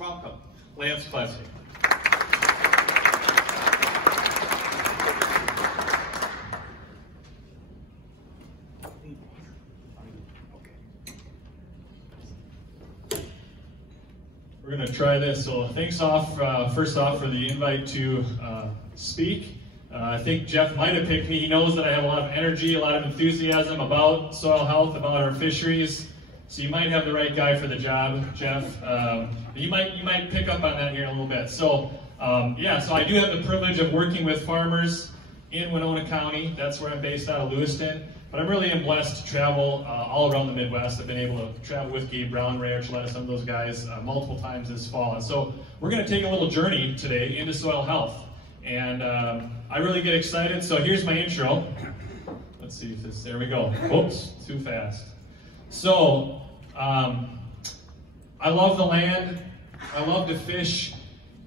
Welcome, Lance Plessy. We're going to try this. So thanks first off for the invite to speak. I think Jeff might have picked me. He knows that I have a lot of energy, a lot of enthusiasm about soil health, about our fisheries. So you might have the right guy for the job, Jeff. You might pick up on that here in a little bit. So yeah, so I do have the privilege of working with farmers in Winona County. That's where I'm based out of Lewiston. But I'm really blessed to travel all around the Midwest. I've been able to travel with Gabe Brown, Ray Archuleta, some of those guys multiple times this fall. And so we're going to take a little journey today into soil health. And I really get excited. So here's my intro. Let's see if this, there we go. Oops, too fast. So I love the land. I love to fish.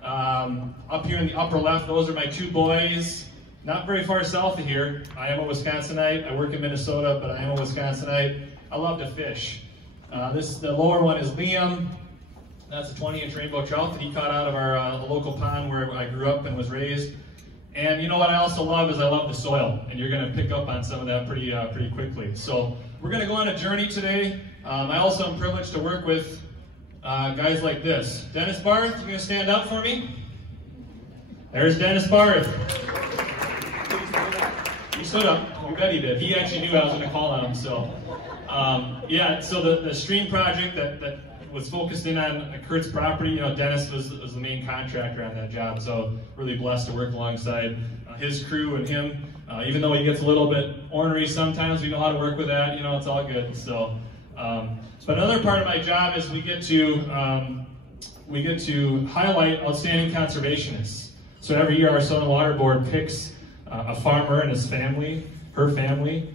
Up here in the upper left, those are my two boys. Not very far south of here. I am a Wisconsinite. I work in Minnesota, but I am a Wisconsinite. I love to fish. The lower one is Liam. That's a 20-inch rainbow trout that he caught out of our the local pond where I grew up and was raised. And you know what I also love is I love the soil, and you're going to pick up on some of that pretty quickly. So we're going to go on a journey today. I also am privileged to work with guys like this. Dennis Barth, you going to stand up for me? There's Dennis Barth. He stood up. We bet he did. He actually knew I was going to call on him. So yeah, so the stream project that was focused in on Kurt's property, you know, Dennis was the main contractor on that job. So really blessed to work alongside his crew and him. Even though he gets a little bit ornery sometimes, we know how to work with that. You know, it's all good. So, but another part of my job is we get to highlight outstanding conservationists. So every year our Soil and Water Board picks a farmer and his family, her family,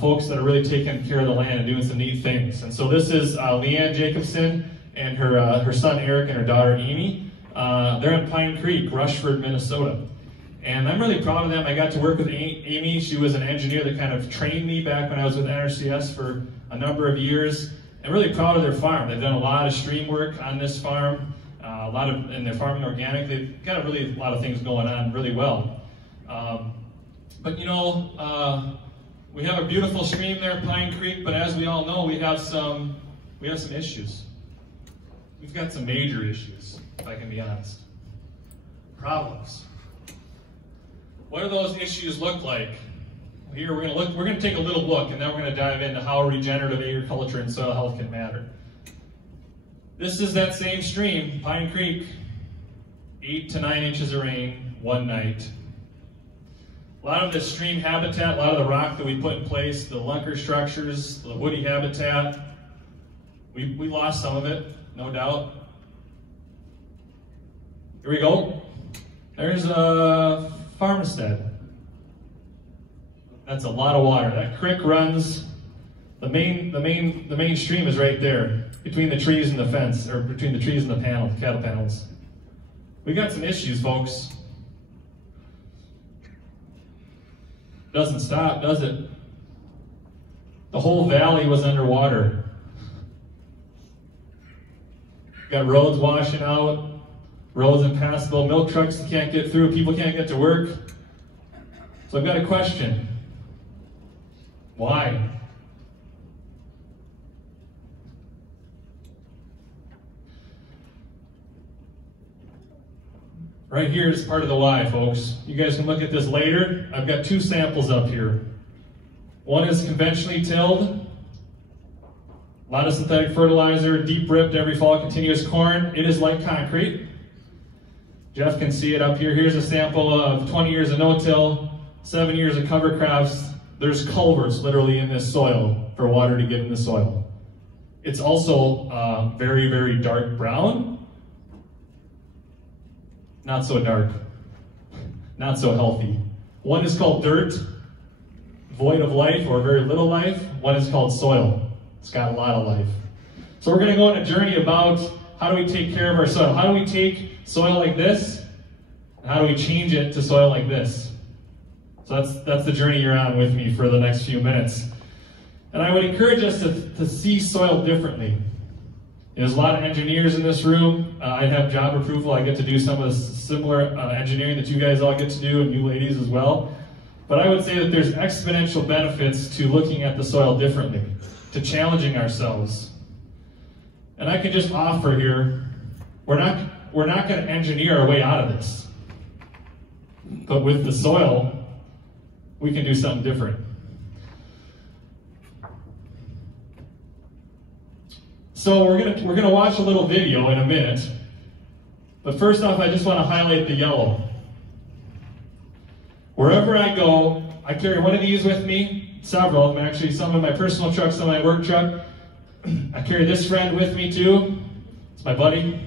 folks that are really taking care of the land and doing some neat things. And so this is Leanne Jacobson and her son Eric and her daughter Amy. They're in Pine Creek, Rushford, Minnesota. And I'm really proud of them. I got to work with Amy. She was an engineer that kind of trained me back when I was with NRCS for a number of years. I'm really proud of their farm. They've done a lot of stream work on this farm, and they're farming organic. They've got really a lot of things going on really well. But you know, we have a beautiful stream there, Pine Creek, but as we all know, we have some issues. We've got some major issues, if I can be honest. Problems. What do those issues look like? Here we're going to take a little look, and then we're going to dive into how regenerative agriculture and soil health can matter. This is that same stream, Pine Creek, 8 to 9 inches of rain one night. A lot of the stream habitat, a lot of the rock that we put in place, the lunker structures, the woody habitat, we lost some of it, no doubt. Here we go. There's a farmstead. That's a lot of water. That creek runs, the main stream is right there, between the trees and the fence, or between the trees and the cattle panels. We got some issues, folks. Doesn't stop, does it? The whole valley was underwater. Got roads washing out, roads impassable, milk trucks can't get through, people can't get to work. So I've got a question. Why? Right here is part of the why, folks. You guys can look at this later. I've got two samples up here. One is conventionally tilled, a lot of synthetic fertilizer, deep ripped every fall, continuous corn. It is like concrete. Jeff can see it up here. Here's a sample of 20 years of no-till, 7 years of cover crops. There's culverts literally in this soil for water to get in the soil. It's also very, very dark brown. Not so dark, not so healthy. One is called dirt, void of life or very little life. One is called soil. It's got a lot of life. So we're going to go on a journey about how do we take care of our soil? How do we take soil like this, and how do we change it to soil like this? So that's the journey you're on with me for the next few minutes. And I would encourage us to see soil differently. There's a lot of engineers in this room. I have job approval. I get to do some of the similar engineering that you guys all get to do, and you ladies as well. But I would say that there's exponential benefits to looking at the soil differently, to challenging ourselves. And I can just offer here, we're not going to engineer our way out of this. But with the soil, we can do something different. So we're gonna watch a little video in a minute. But first off, I just want to highlight the yellow. Wherever I go, I carry one of these with me, several of them actually, some in my personal truck, some in my work truck. I carry this friend with me too. It's my buddy.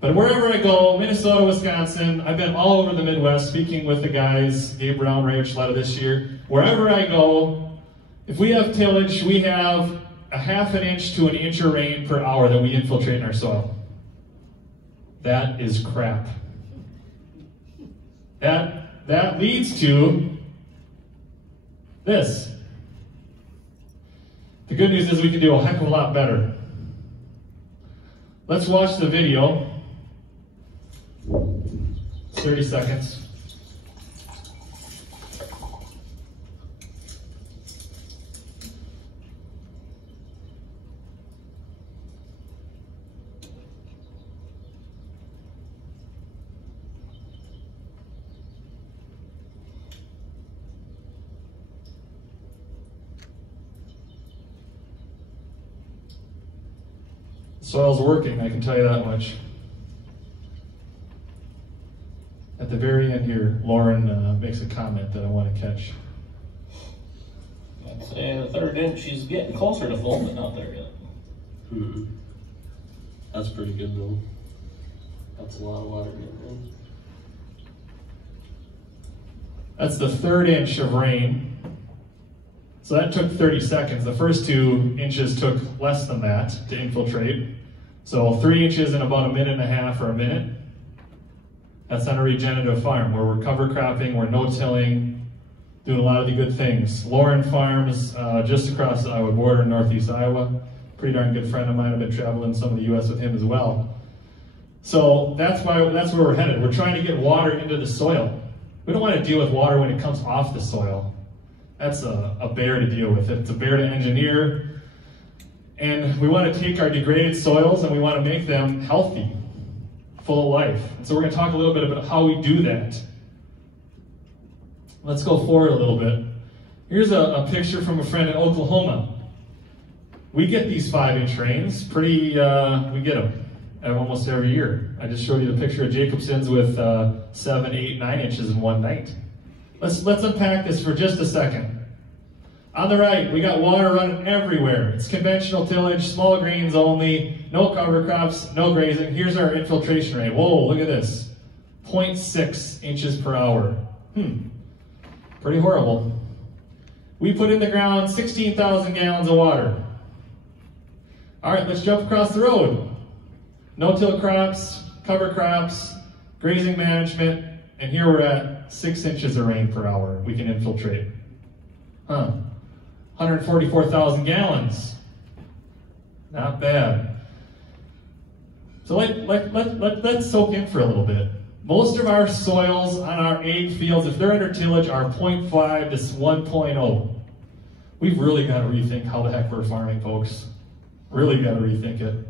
But wherever I go, Minnesota, Wisconsin, I've been all over the Midwest speaking with the guys, Gabe Brown, Ray Archuleta this year. Wherever I go, if we have tillage, we have a ½ inch to an inch of rain per hour that we infiltrate in our soil. That is crap. That leads to this. The good news is we can do a heck of a lot better. Let's watch the video. 30 seconds. Soil's working, I can tell you that much. At the very end here, Lauren makes a comment that I want to catch. I'd say the 3rd inch, she's getting closer to full, but not there yet. That's pretty good though. That's a lot of water getting in. That's the 3rd inch of rain. So that took 30 seconds. The first 2 inches took less than that to infiltrate. So 3 inches in about 1.5 minutes or a minute. That's on a regenerative farm where we're cover cropping, we're no-tilling, doing a lot of the good things. Lauren farms just across the Iowa border in northeast Iowa. Pretty darn good friend of mine. I've been traveling some of the U.S. with him as well. So that's where we're headed. We're trying to get water into the soil. We don't want to deal with water when it comes off the soil. That's a bear to deal with. It's a bear to engineer. And we want to take our degraded soils and we want to make them healthy, full of life. And so we're going to talk a little bit about how we do that. Let's go forward a little bit. Here's a picture from a friend in Oklahoma. We get these 5-inch rains. We get them almost every year. I just showed you the picture of Jacobson's with 7, 8, 9 inches in one night. Let's unpack this for just a second. On the right, we got water running everywhere. It's conventional tillage, small greens only, no cover crops, no grazing. Here's our infiltration rate. Whoa, look at this. 0.6 inches per hour. Pretty horrible. We put in the ground 16,000 gallons of water. All right, let's jump across the road. No-till crops, cover crops, grazing management, and here we're at 6 inches of rain per hour we can infiltrate. 144,000 gallons. Not bad. So let's soak in for a little bit. Most of our soils on our ag fields, if they're under tillage, are 0.5 to 1.0. We've really got to rethink how the heck we're farming, folks. Really got to rethink it.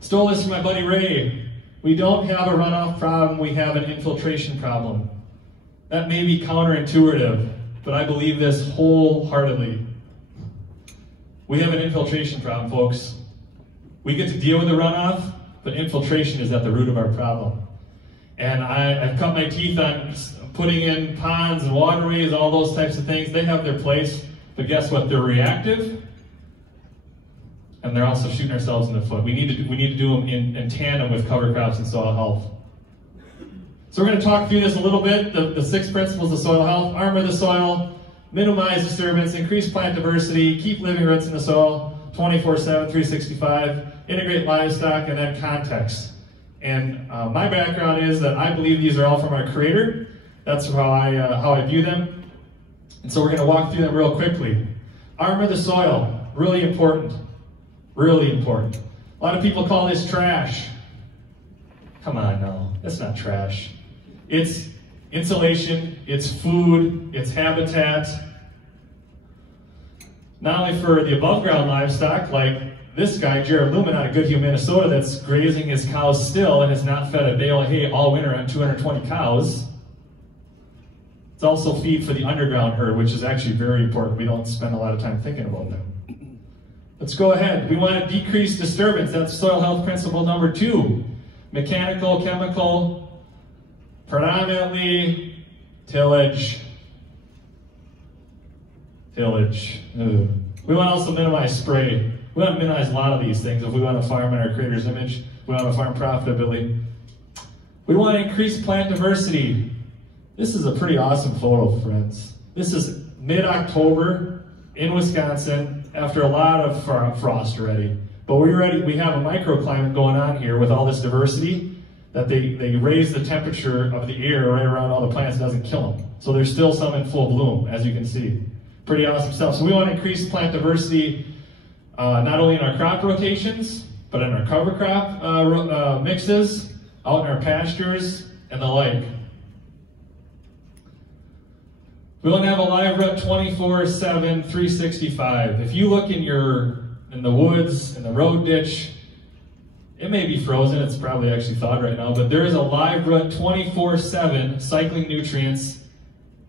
Stole this from my buddy Ray. We don't have a runoff problem, we have an infiltration problem. That may be counterintuitive, but I believe this wholeheartedly. We have an infiltration problem, folks. We get to deal with the runoff, but infiltration is at the root of our problem. And I've cut my teeth on putting in ponds and waterways, all those types of things. They have their place, but guess what? They're reactive, and they're also shooting ourselves in the foot. We need to do them in tandem with cover crops and soil health. So we're going to talk through this a little bit, the 6 principles of soil health: armor the soil, minimize disturbance, increase plant diversity, keep living roots in the soil 24/7, 365, integrate livestock, and then context. And my background is that I believe these are all from our Creator. That's how I view them. And so we're going to walk through them real quickly. Armor the soil, really important. Really important. A lot of people call this trash. Come on now, that's not trash. It's insulation, it's food, it's habitat. Not only for the above ground livestock, like this guy, Jared Lumen out of Goodhue, Minnesota, that's grazing his cows still and has not fed a bale of hay all winter on 220 cows. It's also feed for the underground herd, which is actually very important. We don't spend a lot of time thinking about them. Let's go ahead. We want to decrease disturbance. That's soil health principle number 2. Mechanical, chemical, predominantly tillage. Tillage. Ugh. We want to also minimize spray. We want to minimize a lot of these things if we want to farm in our Creator's image. We want to farm profitably. We want to increase plant diversity. This is a pretty awesome photo, friends. This is mid-October in Wisconsin after a lot of frost already. But we have a microclimate going on here with all this diversity that they raise the temperature of the air right around all the plants. It doesn't kill them. So there's still some in full bloom, as you can see. Pretty awesome stuff. So we want to increase plant diversity not only in our crop rotations, but in our cover crop mixes, out in our pastures, and the like. We want to have a live root 24/7, 365. If you look in the woods, in the road ditch, it may be frozen, it's probably actually thawed right now, but there is a live root 24/7 cycling nutrients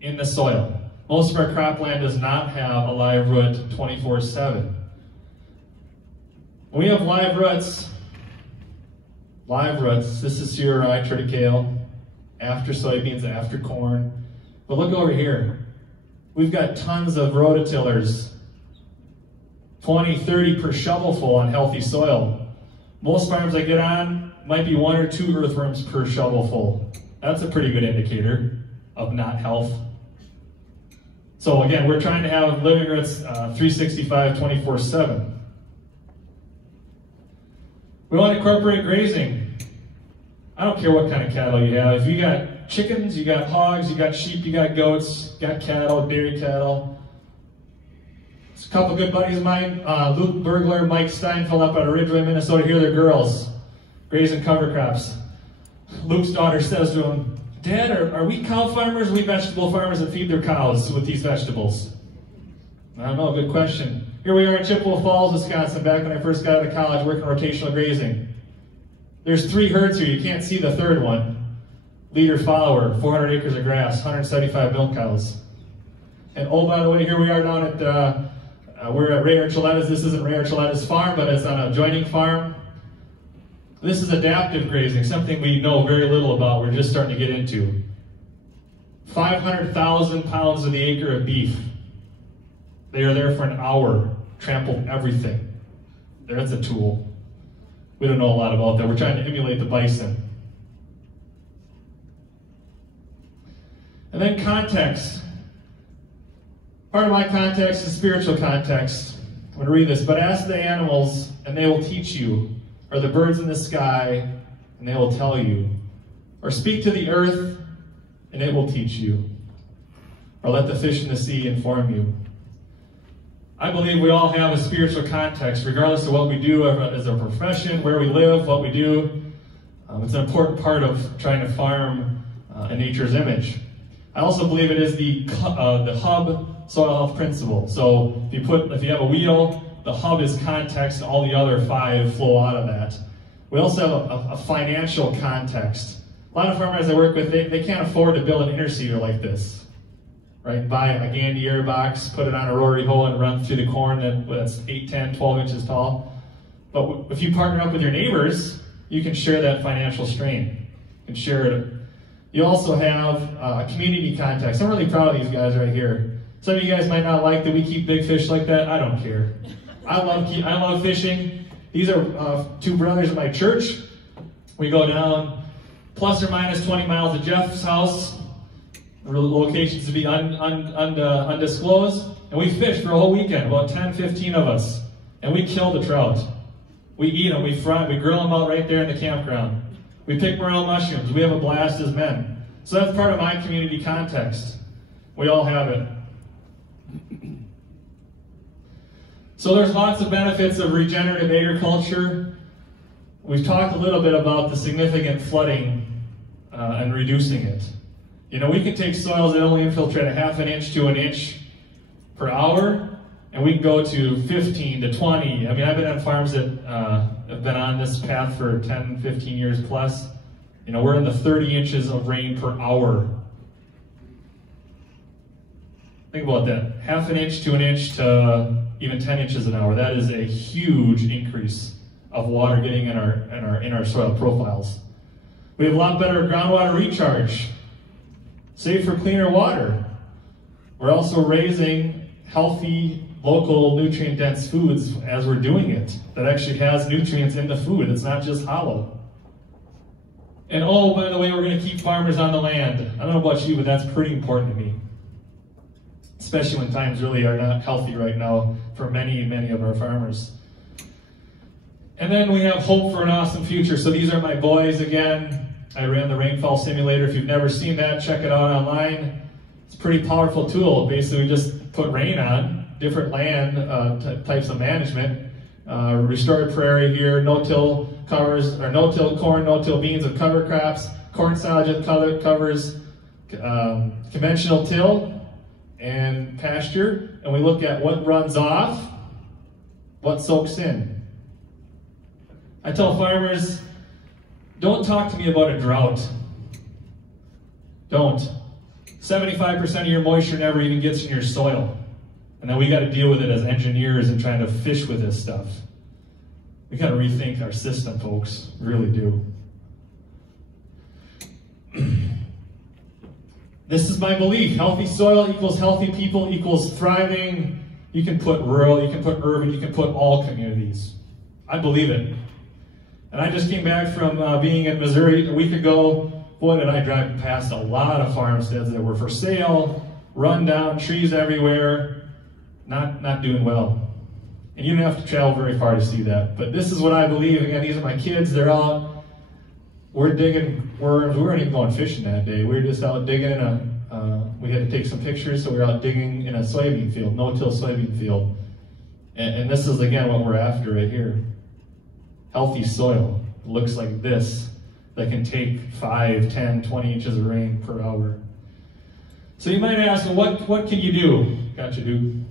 in the soil. Most of our cropland does not have a live root 24/7. When we have live roots, this is cereal, triticale, after soybeans, after corn. But look over here. We've got tons of rototillers, 20, 30 per shovelful on healthy soil. Most farms I get on might be 1 or 2 earthworms per shovelful. That's a pretty good indicator of not health. So again, we're trying to have living roots 365, 24/7. We want to incorporate grazing. I don't care what kind of cattle you have. If you got chickens, you got hogs, you got sheep, you got goats, you got cattle, dairy cattle. It's a couple good buddies of mine, Luke Bergler, Mike Steinfeld up out of Ridgeway, Minnesota. Here they're girls, grazing cover crops. Luke's daughter says to him, "Dad, are we cow farmers or are we vegetable farmers that feed their cows with these vegetables?" I don't know, good question. Here we are in Chippewa Falls, Wisconsin, back when I first got out of college working rotational grazing. There's 3 herds here, you can't see the third one. Leader follower, 400 acres of grass, 175 milk cows. And oh, by the way, here we are down at, we're at Ray Archuleta's. This isn't Ray Archuleta's farm, but it's on a adjoining farm. This is adaptive grazing, something we know very little about, we're just starting to get into. 500,000 pounds of the acre of beef. They are there for an hour, trampled everything. That's a tool. We don't know a lot about that. We're trying to emulate the bison. And then context. Part of my context is spiritual context. I'm going to read this. But ask the animals, and they will teach you, or the birds in the sky, and they will tell you. Or speak to the earth, and it will teach you. Or let the fish in the sea inform you. I believe we all have a spiritual context, regardless of what we do as a profession, where we live, what we do. It's an important part of trying to farm in nature's image. I also believe it is the hub soil health principle. So if you have a wheel, the hub is context, all the other 5 flow out of that. We also have a financial context. A lot of farmers I work with, they can't afford to build an interseeder like this. Right, buy a Gandy air box, put it on a rotary hoe and run through the corn that's 8, 10, 12 inches tall. But if you partner up with your neighbors, you can share that financial strain. You can share it. You also have a community context. I'm really proud of these guys right here. Some of you guys might not like that we keep big fish like that. I don't care. I love fishing. These are 2 brothers in my church. We go down plus or minus 20 miles to Jeff's house. Locations to be undisclosed, and we fish for a whole weekend, about 10, 15 of us, and we kill the trout. We eat them, we fry them, we grill them out right there in the campground. We pick morel mushrooms, we have a blast as men. So that's part of my community context. We all have it. So there's lots of benefits of regenerative agriculture. We've talked a little bit about the significant flooding and reducing it. You know, we can take soils that only infiltrate a ½ inch to an inch per hour, and we can go to 15 to 20. I mean, I've been on farms that have been on this path for 10, 15 years plus. You know, we're in the 30 inches of rain per hour. Think about that, ½ an inch to an inch to even 10 inches an hour. That is a huge increase of water getting in our soil profiles. We have a lot better groundwater recharge, safer, cleaner water. We're also raising healthy, local, nutrient-dense foods as we're doing it, that actually has nutrients in the food. It's not just hollow. And oh, by the way, we're going to keep farmers on the land. I don't know about you, but that's pretty important to me, especially when times really are not healthy right now for many, many of our farmers. And then we have hope for an awesome future. So these are my boys again. I ran the rainfall simulator. If you've never seen that, check it out online. It's a pretty powerful tool. Basically, we just put rain on different land types of management. Restored prairie here, no-till covers, or no-till corn, no-till beans with cover crops, corn silage with covers, conventional till, and pasture. And we look at what runs off, what soaks in. I tell farmers, don't talk to me about a drought. Don't. 75% of your moisture never even gets in your soil. And then we got to deal with it as engineers and trying to fish with this stuff. We got to rethink our system, folks. We really do. This is my belief. Healthy soil equals healthy people equals thriving. You can put rural, you can put urban, you can put all communities. I believe it. And I just came back from being in Missouri a week ago. Boy, did I drive past a lot of farmsteads that were for sale, run down, trees everywhere, not doing well. And you don't have to travel very far to see that. But this is what I believe. Again, these are my kids. They're out. We're digging worms. We weren't even going fishing that day. We were just out digging. We had to take some pictures, so we were out digging in a soybean field, no-till soybean field. And this is, again, what we're after right here. Healthy soil looks like this, that can take 5, 10, 20 inches of rain per hour. So you might ask, well, what can you do? Gotcha, dude.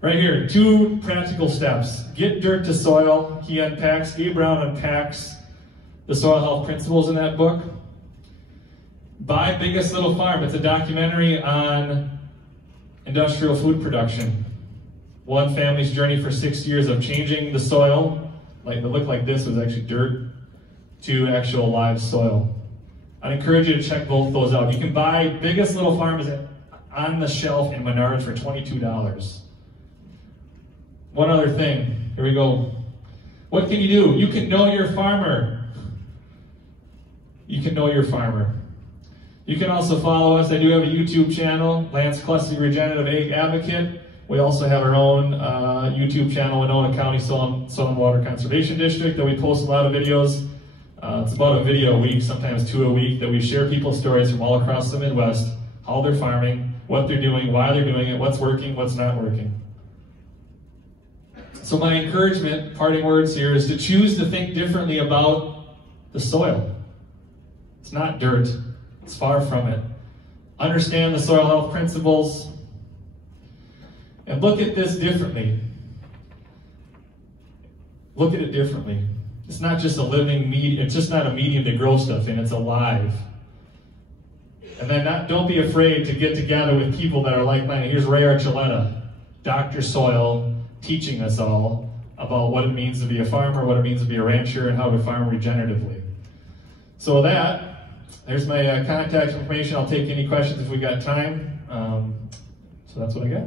Right here, 2 practical steps. Get dirt to soil. He unpacks, Gabe Brown unpacks the soil health principles in that book. Buy Biggest Little Farm. It's a documentary on industrial food production. One family's journey for 6 years of changing the soil, like that looked like this was actually dirt, to actual live soil. I'd encourage you to check both those out. You can buy Biggest Little Farm is on the shelf in Menards for $22. One other thing, here we go. What can you do? You can know your farmer. You can know your farmer. You can also follow us. I do have a YouTube channel, Lance Clussy Regenerative Ag Advocate. We also have our own YouTube channel, Winona County Soil and Water Conservation District, that we post a lot of videos. It's about a video a week, sometimes 2 a week, that we share people's stories from all across the Midwest, how they're farming, what they're doing, why they're doing it, what's working, what's not working. So my encouragement, parting words here, is to choose to think differently about the soil. It's not dirt. It's far from it. Understand the soil health principles and look at this differently. Look at it differently. It's not just a living medium. It's just not a medium to grow stuff in. It's alive. And then don't be afraid to get together with people that are like-minded. Here's Ray Archuleta, Dr. Soil, teaching us all about what it means to be a farmer, what it means to be a rancher, and how to farm regeneratively. So with that, there's my contact information. I'll take any questions if we got time. So that's what I got.